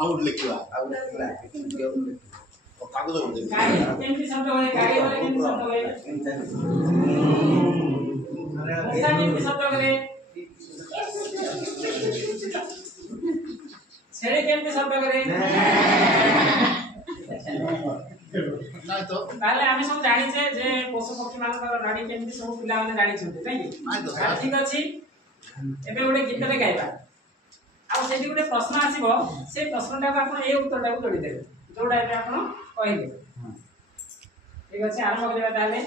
out लिखवा कागज में गाड़ी केमती शब्द होए गाड़ी वाले केमती शब्द होए मूसा केमती शब्द करे छेड़े केमती शब्द करे ना तो ताले आमे सब जानि छे जे पशु पक्षी मान नाड़ी केमती सब पिला माने जानि छथि काई ठीक अछि एबे ओडे गीत रे गाइबा आ सेठी ओडे प्रश्न आसीबो से प्रश्नटा को आपण ए उत्तरटा को जोड़ी देबे जोडा एबे आपण कहिबे ठीक अछि आरंभ करिबा ताले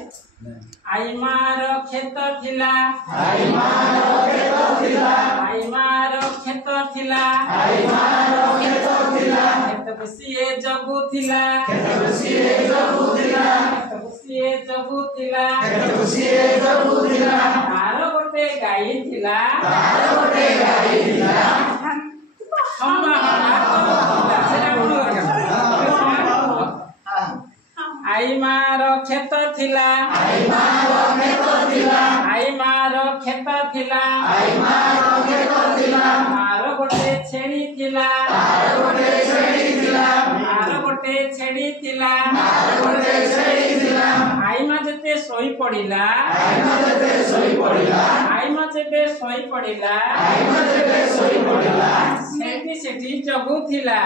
आईमार खेत थिला आईमार खेत थिला खेत बसिए जगु थिला तार गोटे गाई थिला आईमार खेत थिला आईमार खेत थिला तार गोटे छेड़ी थिला तार गोटे छेड़ी थिला आईमा जते सोई पड़िला आईमा जते सोई पड़िला सेठी जगु थिला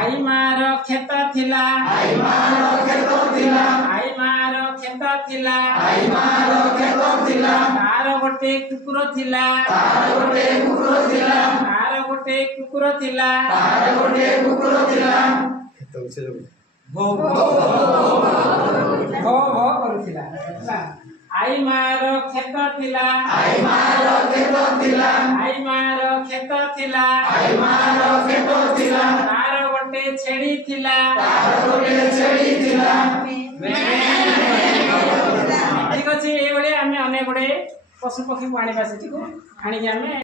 आईमार खेत थिला आईमार खेत थिला तार गोटे कुकुर थिला तार गोटे कुकुर थिला भो करूथिला आईमार खेत थिला आईमार खेत थिला तार गोटे छेड़ी थिला ठीक अछि ए बडे आमे अनेक बडे पशु पक्षी को आनिबा सेठी को आनि के आमे